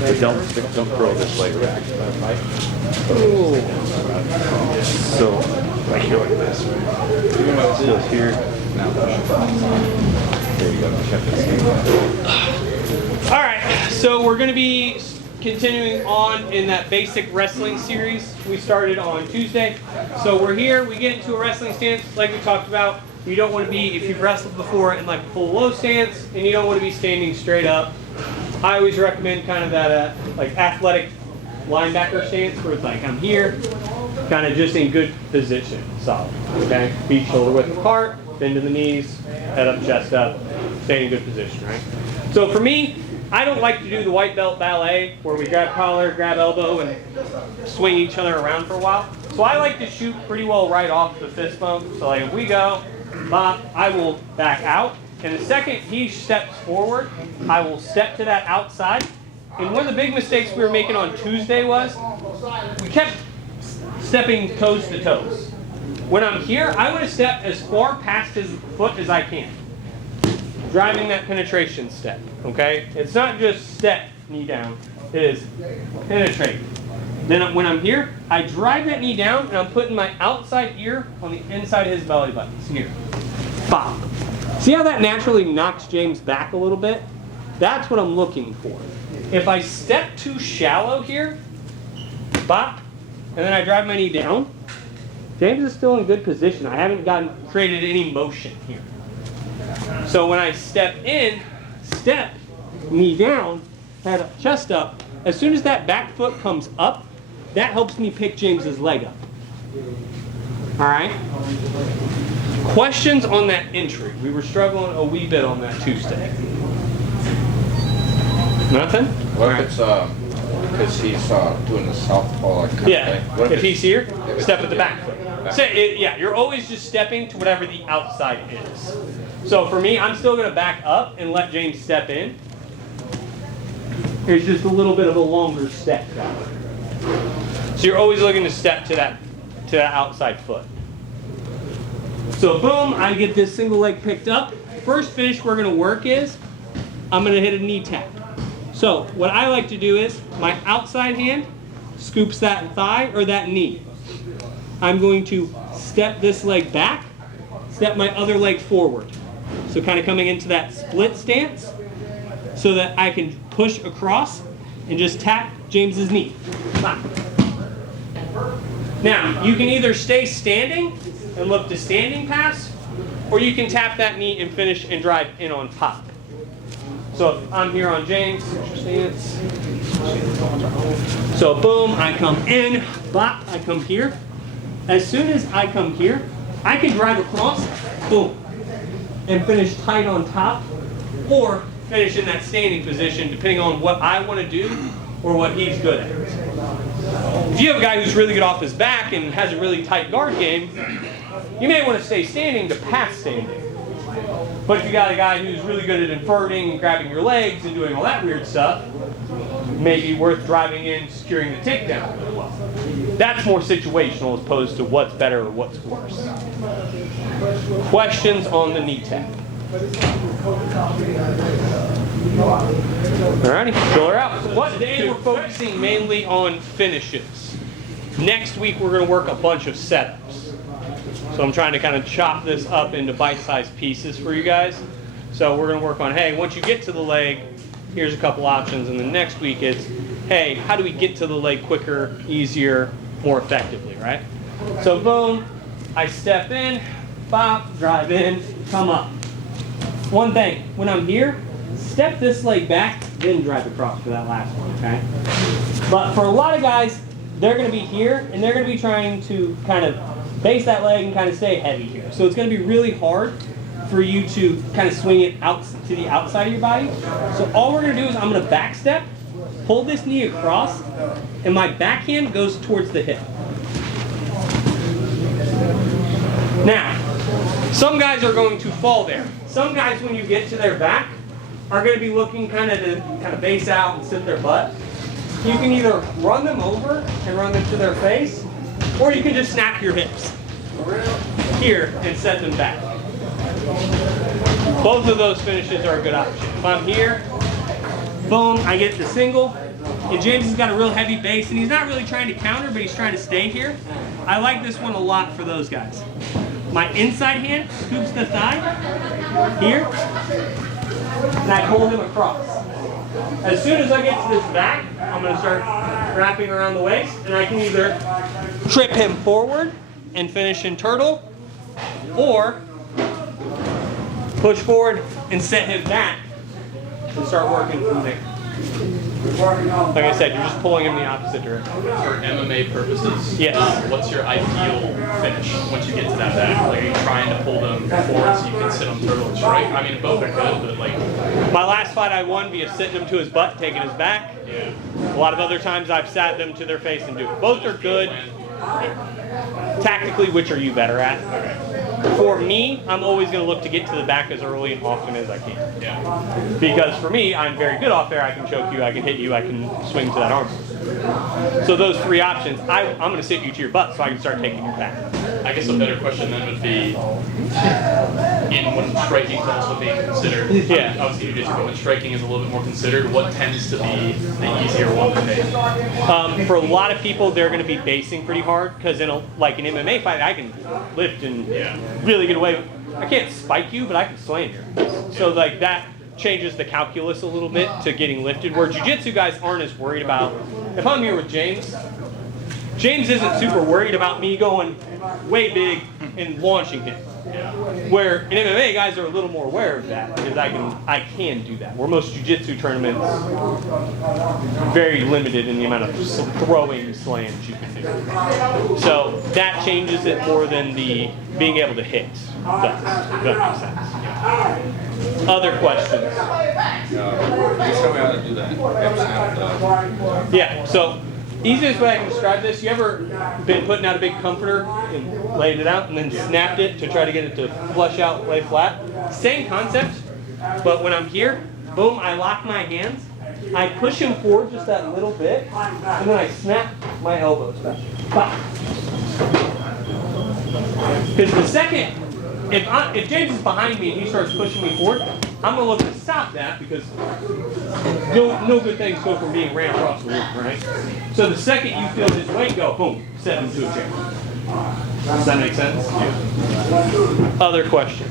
But don't throw this leg back. So right here like this. So here. Now there you go. Check this. All right. So we're going to be continuing on in that basic wrestling series we started on Tuesday. So we're here. We get into a wrestling stance like we talked about. You don't want to be, if you've wrestled before, in like a full low stance, and you don't want to be standing straight up. I always recommend kind of that like athletic linebacker stance where it's like I'm here, kind of just in good position, solid. Okay, feet shoulder width apart, bend to the knees, head up, chest up, stay in good position, right? So for me, I don't like to do the white belt ballet where we grab collar, grab elbow, and swing each other around for a while. So I like to shoot pretty well right off the fist bump. So like if we go, Bob, I will back out. And the second he steps forward, I will step to that outside. And one of the big mistakes we were making on Tuesday was we kept stepping toes to toes. When I'm here, I want to step as far past his foot as I can. Driving that penetration step, okay? It's not just step, knee down. It is penetrate. Then when I'm here, I drive that knee down and I'm putting my outside ear on the inside of his belly button. Here. Bop. See how that naturally knocks James back a little bit? That's what I'm looking for. If I step too shallow here, bop, and then I drive my knee down, James is still in good position. I haven't created any motion here. So when I step in, step, knee down, head up, chest up, as soon as that back foot comes up, that helps me pick James's leg up. All right? Questions on that entry? We were struggling a wee bit on that Tuesday. Nothing? What if it's because he's doing the southpaw like yeah. What if he's here, step at the back foot. Yeah, you're always just stepping to whatever the outside is. So for me, I'm still going to back up and let James step in. It's just a little bit of a longer step. So you're always looking to step to that outside foot. So boom, I get this single leg picked up. First finish we're going to work is I'm going to hit a knee tap. So what I like to do is my outside hand scoops that thigh or that knee. I'm going to step this leg back, step my other leg forward. So kind of coming into that split stance so that I can push across and just tap James's knee. Now, you can either stay standing and look to standing pass, or you can tap that knee and finish and drive in on pop. So if I'm here on James, stance. So boom, I come in, bop, I come here. As soon as I come here, I can drive across, boom, and finish tight on top, or finish in that standing position, depending on what I want to do or what he's good at. If you have a guy who's really good off his back and has a really tight guard game, you may want to stay standing to pass standing. But if you got a guy who's really good at inverting and grabbing your legs and doing all that weird stuff, it may be worth driving in, securing the takedown as well. That's more situational as opposed to what's better or what's worse. Questions on the knee tap? Alrighty, fill her out. Today we're focusing mainly on finishes. Next week we're going to work a bunch of setups. So I'm trying to kind of chop this up into bite-sized pieces for you guys. So we're going to work on, hey, once you get to the leg, here's a couple options. And then next week it's, hey, how do we get to the leg quicker, easier, more effectively, right? So boom, I step in, bop, drive in, come up. One thing, when I'm here, step this leg back, then drive across for that last one, okay? But for a lot of guys, they're going to be here, and they're going to be trying to kind of base that leg and kind of stay heavy here. So it's going to be really hard for you to kind of swing it out to the outside of your body. So all we're going to do is I'm going to back step, pull this knee across, and my backhand goes towards the hip. Now, some guys are going to fall there. Some guys, when you get to their back, are going to be looking kind of to base out and sit their butt. You can either run them over and run them to their face, or you can just snap your hips here and set them back. Both of those finishes are a good option. If I'm here, boom, I get the single, and James has got a real heavy base, and he's not really trying to counter, but he's trying to stay here. I like this one a lot for those guys. My inside hand scoops the thigh here, and I pull him across. As soon as I get to this back, I'm going to start wrapping around the waist, and I can either trip him forward and finish in turtle, or push forward and set him back and start working from there. Like I said, you're just pulling him the opposite direction. For MMA purposes, Yes. What's your ideal finish once you get to that back? Like, are you trying to pull them forward so you can sit on turtle and strike? I mean, both are good, but like... My last fight I won via sitting him to his butt, taking his back. Yeah. A lot of other times I've sat them to their face and do it. Both are good. Tactically, which are you better at? Okay. For me, I'm always going to look to get to the back as early and often as I can. Yeah. Because for me, I'm very good off there. I can choke you, I can hit you, I can swing to that arm. So those three options, I'm going to sit you to your butt so I can start taking your back. I guess a better question then would be, when striking is also being considered, Yeah. obviously you jiu-jitsu, but when striking is a little bit more considered, what tends to be the easier one to take? For a lot of people, they're going to be basing pretty hard because in like an MMA fight, I can lift and really get away. I can't spike you, but I can slam you. So like that changes the calculus a little bit to getting lifted. Where jiu-jitsu guys aren't as worried about. If I'm here with James, James isn't super worried about me going way big and launching him. Where in MMA guys are a little more aware of that because I can do that. Where most jiu-jitsu tournaments very limited in the amount of throwing slams you can do. So that changes it more than the being able to hit. Does. If that makes sense. Other questions? Show me how to do that. Yeah. So easiest way I can describe this, you ever been putting out a big comforter and laid it out and then snapped it to try to get it to flush out, lay flat? Same concept, but when I'm here, boom, I lock my hands, I push him forward just that little bit, and then I snap my elbows back. Because the second, if James is behind me and he starts pushing me forward, I'm going to look to stop that because no good things go from being ran across the room, right? So the second you feel his weight go, boom, set him to a chair. Does that make sense? Yeah. Other questions?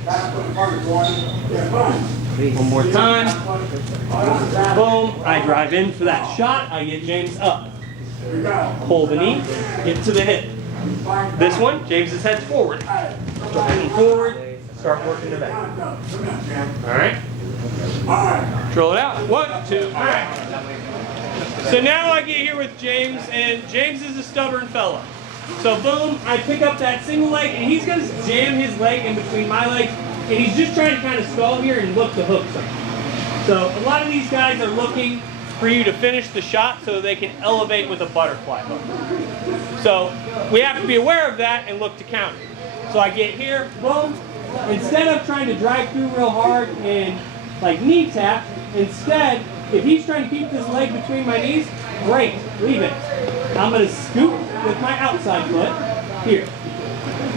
One more time. Boom, I drive in for that shot. I get James up. Pull the knee, get to the hip. This one, James's head's forward. Drive him forward, start working the back. All right. Drill it out. 1, 2, all right. So now I get here with James, and James is a stubborn fella. So boom, I pick up that single leg, and he's going to jam his leg in between my legs, and he's just trying to kind of stall here and look to hook something. So a lot of these guys are looking for you to finish the shot so they can elevate with a butterfly hook. So we have to be aware of that and look to counter. So I get here, boom. Instead of trying to drive through real hard and like knee tap, instead, if he's trying to keep this leg between my knees, great, leave it. I'm going to scoop with my outside foot here.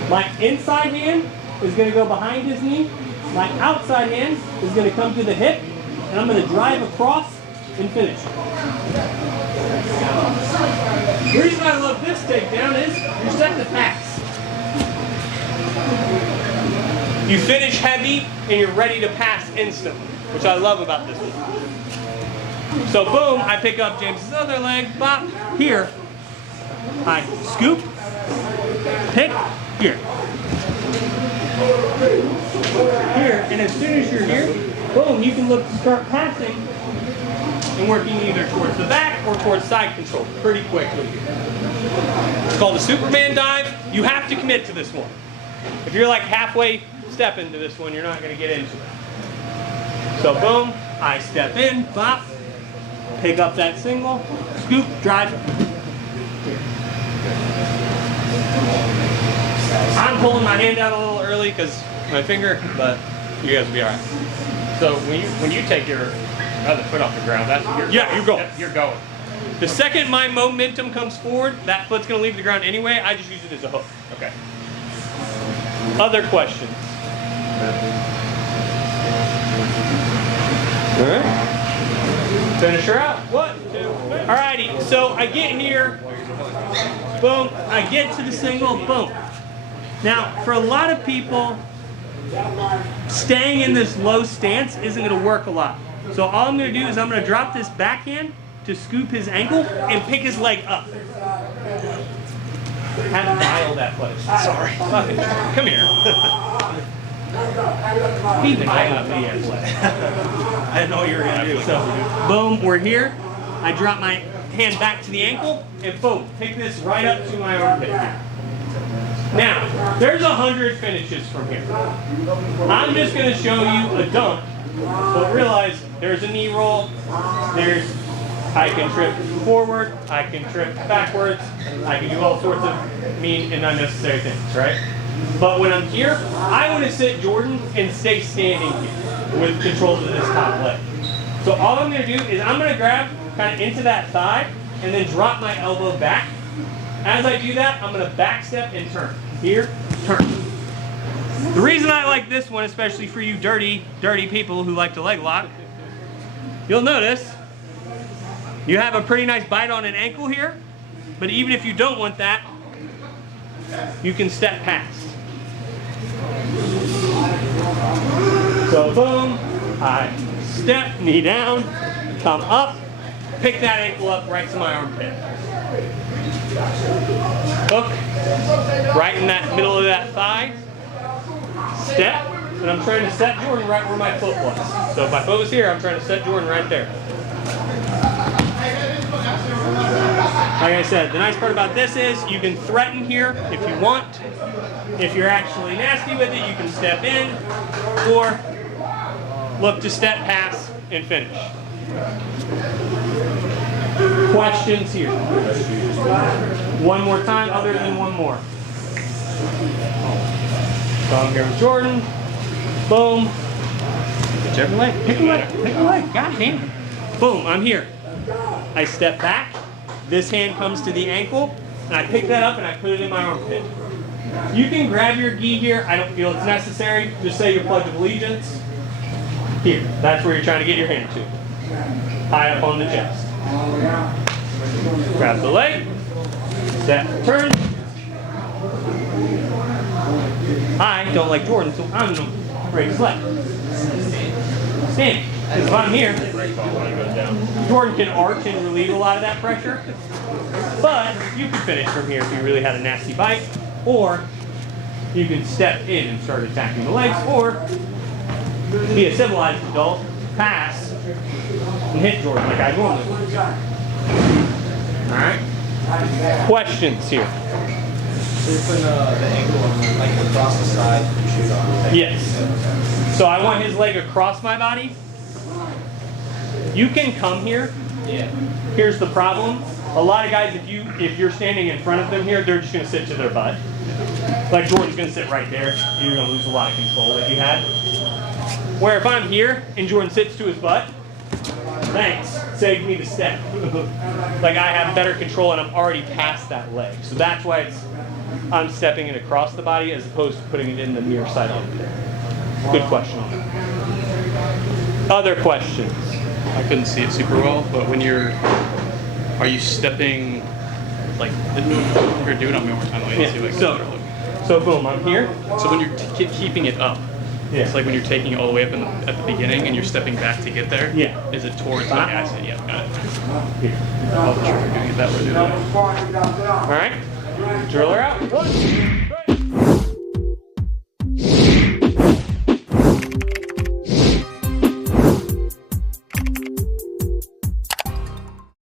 My inside hand is going to go behind his knee. My outside hand is going to come to the hip, and I'm going to drive across and finish. The reason I love this takedown is you set the pass. You finish heavy and you're ready to pass instantly, which I love about this one. So boom, I pick up James's other leg, bop, here. I scoop, pick, here. Here, and as soon as you're here, boom, you can look to start passing and working either towards the back or towards side control pretty quickly. It's called the Superman dive. You have to commit to this one. If you're like halfway step into this one, you're not going to get into it. So boom, I step in, bop, pick up that single, scoop, drive. I'm pulling my hand out a little early because my finger, but you guys will be all right. So when you take your other foot off the ground, you're going. You're going. The second my momentum comes forward, that foot's going to leave the ground anyway. I just use it as a hook. Okay. Other questions? All right. Finish her out. 1, 2, 3. All righty. So I get here, boom, I get to the single, boom. Now, for a lot of people, staying in this low stance isn't going to work a lot. So all I'm going to do is I'm going to drop this backhand to scoop his ankle and pick his leg up. Have dialed that place. Sorry. Fucking, come here. Be violent with the play. I didn't know what you were gonna do. So, boom, we're here. I drop my hand back to the ankle, and boom, pick this right up to my armpit. Now, there's 100 finishes from here. I'm just going to show you a dunk, but realize there's a knee roll, I can trip forward, I can trip backwards, I can do all sorts of mean and unnecessary things, right? But when I'm here, I want to sit Jordan and stay standing here with control of this top leg. So all I'm going to do is I'm going to grab kind of into that thigh and then drop my elbow back. As I do that, I'm going to back step and turn. Here, turn. The reason I like this one, especially for you dirty people who like to leg lock, you'll notice you have a pretty nice bite on an ankle here, but even if you don't want that, you can step past. So boom, I step, knee down, come up, pick that ankle up right to my armpit. Hook, right in that middle of that thigh, step, and I'm trying to set Jordan right where my foot was. So if my foot was here, I'm trying to set Jordan right there. Like I said, the nice part about this is you can threaten here if you want. If you're actually nasty with it, you can step in or look to step past and finish. Questions here? One more time, other than one more. So I'm here with Jordan. Boom. Whichever leg. Pick a leg. Pick a leg. God damn. Boom, I'm here. I step back. This hand comes to the ankle, and I pick that up and I put it in my armpit. You can grab your gi here. I don't feel it's necessary. Just say your Pledge of Allegiance. Here. That's where you're trying to get your hand to. High up on the chest. Grab the leg. Step, turn. I don't like Jordan, so I'm going to break his leg. Stand. Because if I'm here, Jordan can arch and relieve a lot of that pressure. But you can finish from here if you really had a nasty bite. Or you can step in and start attacking the legs. Or be a civilized adult, pass, and hit Jordan like I normally would. Alright? Questions here? So you're putting the ankle like across the side and shoot on. Yes. So I want his leg across my body. You can come here. Yeah. Here's the problem. A lot of guys, if you're standing in front of them here, they're just going to sit to their butt. Like Jordan's going to sit right there. You're going to lose a lot of control that you had. Where if I'm here and Jordan sits to his butt, thanks, saved me the step. Like I have better control and I'm already past that leg. So that's why I'm stepping it across the body as opposed to putting it in the near side of it. Good question. Other questions? I couldn't see it super well, but when are you stepping, like, here, do it on me one more time. Let me see if I can So boom, I'm here. So when you're keeping it up, Yeah. it's like when you're taking it all the way up at the beginning and you're stepping back to get there. Yeah. Is it towards the acid? Yeah, got it. Here. I'll try doing it that way. All right. Driller out.